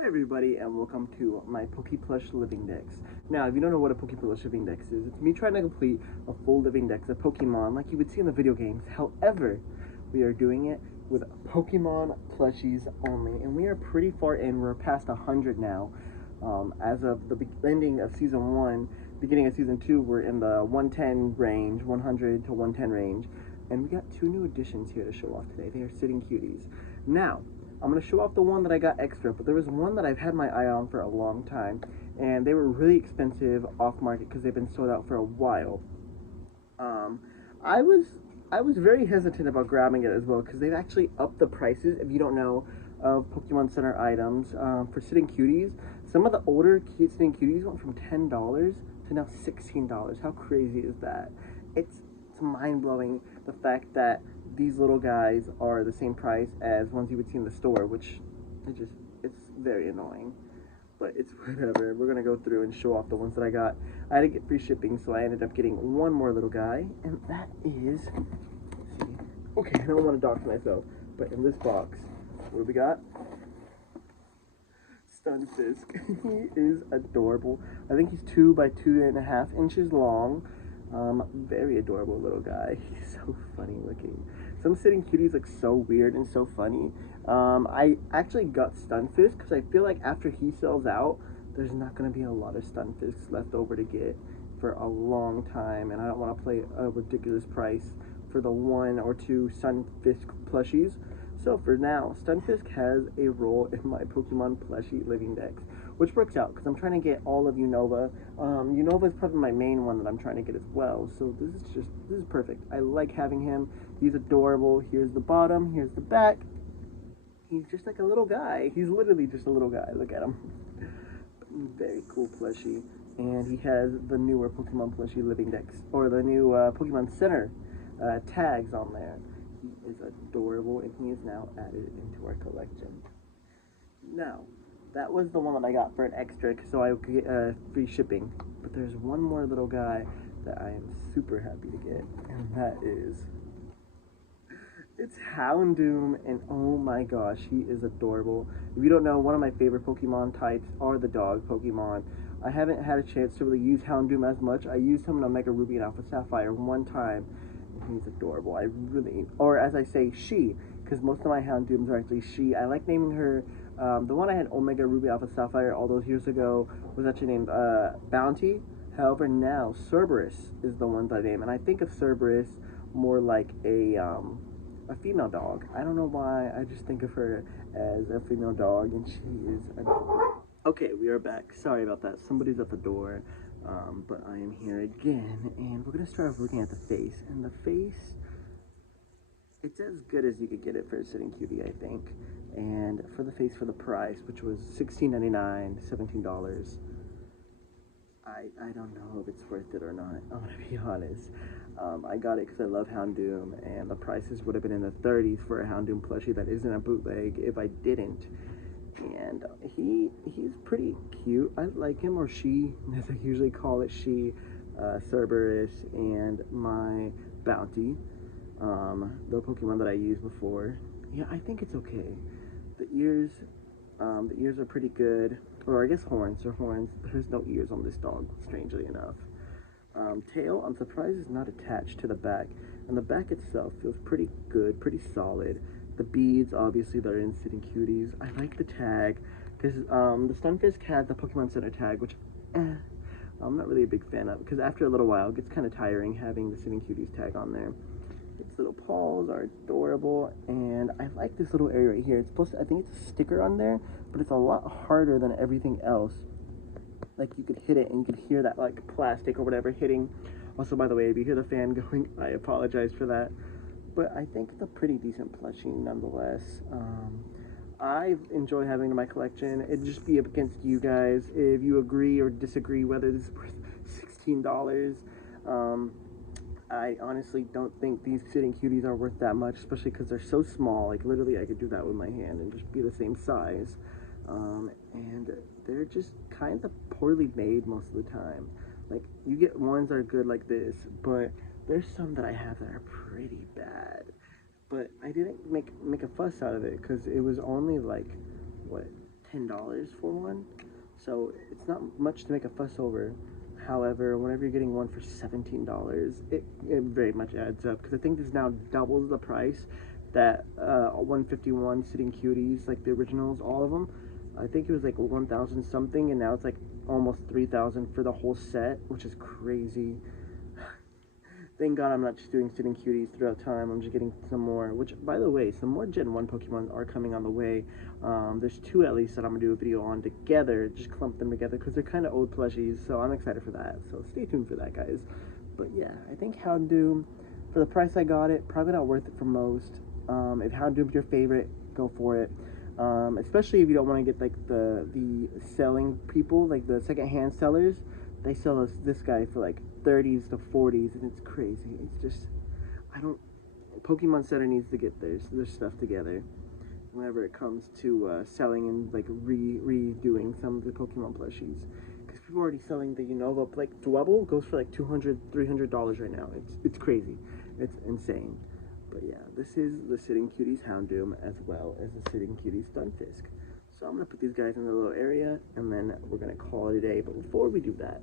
Hi everybody and welcome to my PokéPlush Living Dex. Now, if you don't know what a PokéPlush Living Dex is, it's me trying to complete a full Living Dex of Pokemon like you would see in the video games. However, we are doing it with Pokemon plushies only, and we are pretty far in. We're past 100 now. As of the ending of Season 1, beginning of Season 2, we're in the 110 range, 100 to 110 range, and we got two new additions here to show off today. They are sitting cuties. Now, I'm going to show off the one that I got extra, but there was one that I've had my eye on for a long time, and they were really expensive off market because they've been sold out for a while. I was very hesitant about grabbing it as well because they've actually upped the prices, if you don't know, of Pokemon Center items for sitting cuties. Some of the older sitting cuties went from $10 to now $16. How crazy is that? It's mind-blowing, the fact that these little guys are the same price as ones you would see in the store, which it's very annoying, but it's whatever. We're gonna go through and show off the ones that I got. I had to get free shipping, so I ended up getting one more little guy, and that is, let's see, okay, I don't want to dox myself, but in this box, what do we got? Stunfisk. He is adorable. I think he's 2 by 2.5 inches long. Very adorable little guy. He's so funny looking. Some sitting cuties look so weird and so funny. I actually got Stunfisk because I feel like after he sells out, there's not going to be a lot of Stunfisks left over to get for a long time, and I don't want to pay a ridiculous price for the 1 or 2 Stunfisk plushies. So for now, Stunfisk has a role in my Pokemon plushie living dex, which works out because I'm trying to get all of Unova. Unova is probably my main one that I'm trying to get as well. So this is perfect. I like having him. He's adorable. Here's the bottom. Here's the back. He's just like a little guy. He's literally just a little guy. Look at him. Very cool plushie. And he has the newer Pokemon plushie living dex, or the new Pokemon Center tags on there. He is adorable, and he is now added into our collection. Now, that was the one that I got for an extra, so I could get free shipping. But there's one more little guy that I am super happy to get, and that is, it's Houndoom, and oh my gosh, he is adorable. If you don't know, one of my favorite Pokemon types are the dog Pokemon. I haven't had a chance to really use Houndoom as much. I used him in Omega Ruby and Alpha Sapphire one time. He's adorable. I really, or as I say, she, because most of my Houndooms are actually she. I like naming her, the one I had Omega Ruby Alpha Sapphire all those years ago was actually named Bounty. However, now Cerberus is the one that I name, and I think of Cerberus more like a female dog. I don't know why, I just think of her as a female dog, and she is adorable. Okay, we are back. Sorry about that. Somebody's at the door. But I am here again, and we're going to start off looking at the face. And the face, it's as good as you could get it for a sitting cutie, I think. And for the face, for the price, which was $16.99, $17, I don't know if it's worth it or not. I'm going to be honest. I got it because I love Houndoom, and the prices would have been in the 30s for a Houndoom plushie that isn't a bootleg if I didn't. And he's pretty cute. I like him, or she, as I usually call it, she, Cerberus, and my Bounty, the Pokemon that I used before. Yeah, I think it's okay. The ears are pretty good, or I guess horns. They're horns. There's no ears on this dog, strangely enough. Tail, I'm surprised it's not attached to the back, and the back itself feels pretty good, pretty solid. The beads, obviously, that are in sitting cuties. I like the tag, because the Stunfisk had the Pokemon Center tag, which I'm not really a big fan of, because after a little while, it gets kind of tiring having the sitting cuties tag on there. Its little paws are adorable, and I like this little area right here. It's supposed to, I think it's a sticker on there, but it's a lot harder than everything else. Like, you could hit it, and you could hear that, like, plastic or whatever hitting. Also, by the way, if you hear the fan going, I apologize for that. But I think it's a pretty decent plushie nonetheless. I enjoy having it in my collection. It'd just be up against you guys if you agree or disagree whether this is worth $16. I honestly don't think these sitting cuties are worth that much, especially because they're so small. Like, literally, I could do that with my hand and just be the same size. And they're just kind of poorly made most of the time. Like, you get ones that are good like this, but there's some that I have that are pretty bad. But I didn't make a fuss out of it because it was only like, what, $10 for one. So it's not much to make a fuss over. However, whenever you're getting one for $17, it very much adds up, because I think this now doubles the price that 151 Sitting Cuties, like the originals, all of them. I think it was like 1,000 something, and now it's like almost 3,000 for the whole set, which is crazy. Thank God I'm not just doing Sitting Cuties throughout time. I'm just getting some more, which, by the way, some more Gen 1 Pokemon are coming on the way. There's 2 at least that I'm going to do a video on together, just clump them together, because they're kind of old plushies, so I'm excited for that. So stay tuned for that, guys. But yeah, I think Houndoom, for the price I got it, probably not worth it for most. If Houndoom's your favorite, go for it. Especially if you don't want to get like the selling people, like the secondhand sellers. They sell this guy for like 30s to 40s, and it's crazy. It's just, Pokemon Center needs to get their stuff together whenever it comes to selling and like redoing some of the Pokemon plushies, because people are already selling the Unova, like Dwebble goes for like $200-300 right now. It's crazy. It's insane. But yeah, this is the Sitting Cuties Houndoom, as well as the Sitting Cuties Stunfisk. So I'm going to put these guys in the little area, and then we're going to call it a day. But before we do that,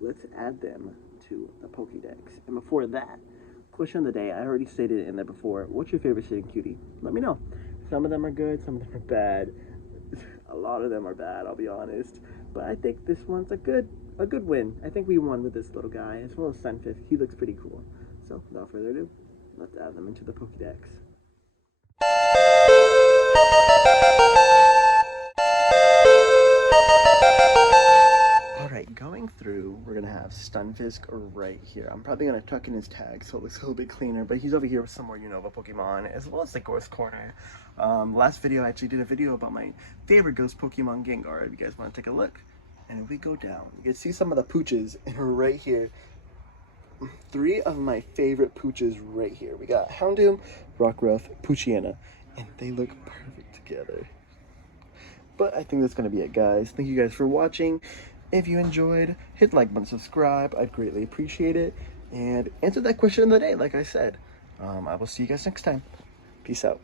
let's add them to the Pokédex. And before that, question of the day, I already stated it in there before. What's your favorite Sitting Cutie? Let me know. Some of them are good, some of them are bad. A lot of them are bad, I'll be honest. But I think this one's a good win. I think we won with this little guy, as well as Stunfisk. He looks pretty cool. So, without further ado, let's add them into the Pokédex. Alright, going through, we're going to have Stunfisk right here. I'm probably going to tuck in his tag so it looks a little bit cleaner, but he's over here with some more Unova Pokemon, as well as the Ghost Corner. Last video, I actually did a video about my favorite Ghost Pokemon, Gengar, if you guys want to take a look. And if we go down, you can see some of the pooches right here. 3 of my favorite pooches right here. We got Houndoom, Rockruff, Poochyena, and they look perfect together. But I think that's going to be it, guys. Thank you guys for watching. If you enjoyed, hit the like button, subscribe. I'd greatly appreciate it. And answer that question of the day, like I said. I will see you guys next time. Peace out.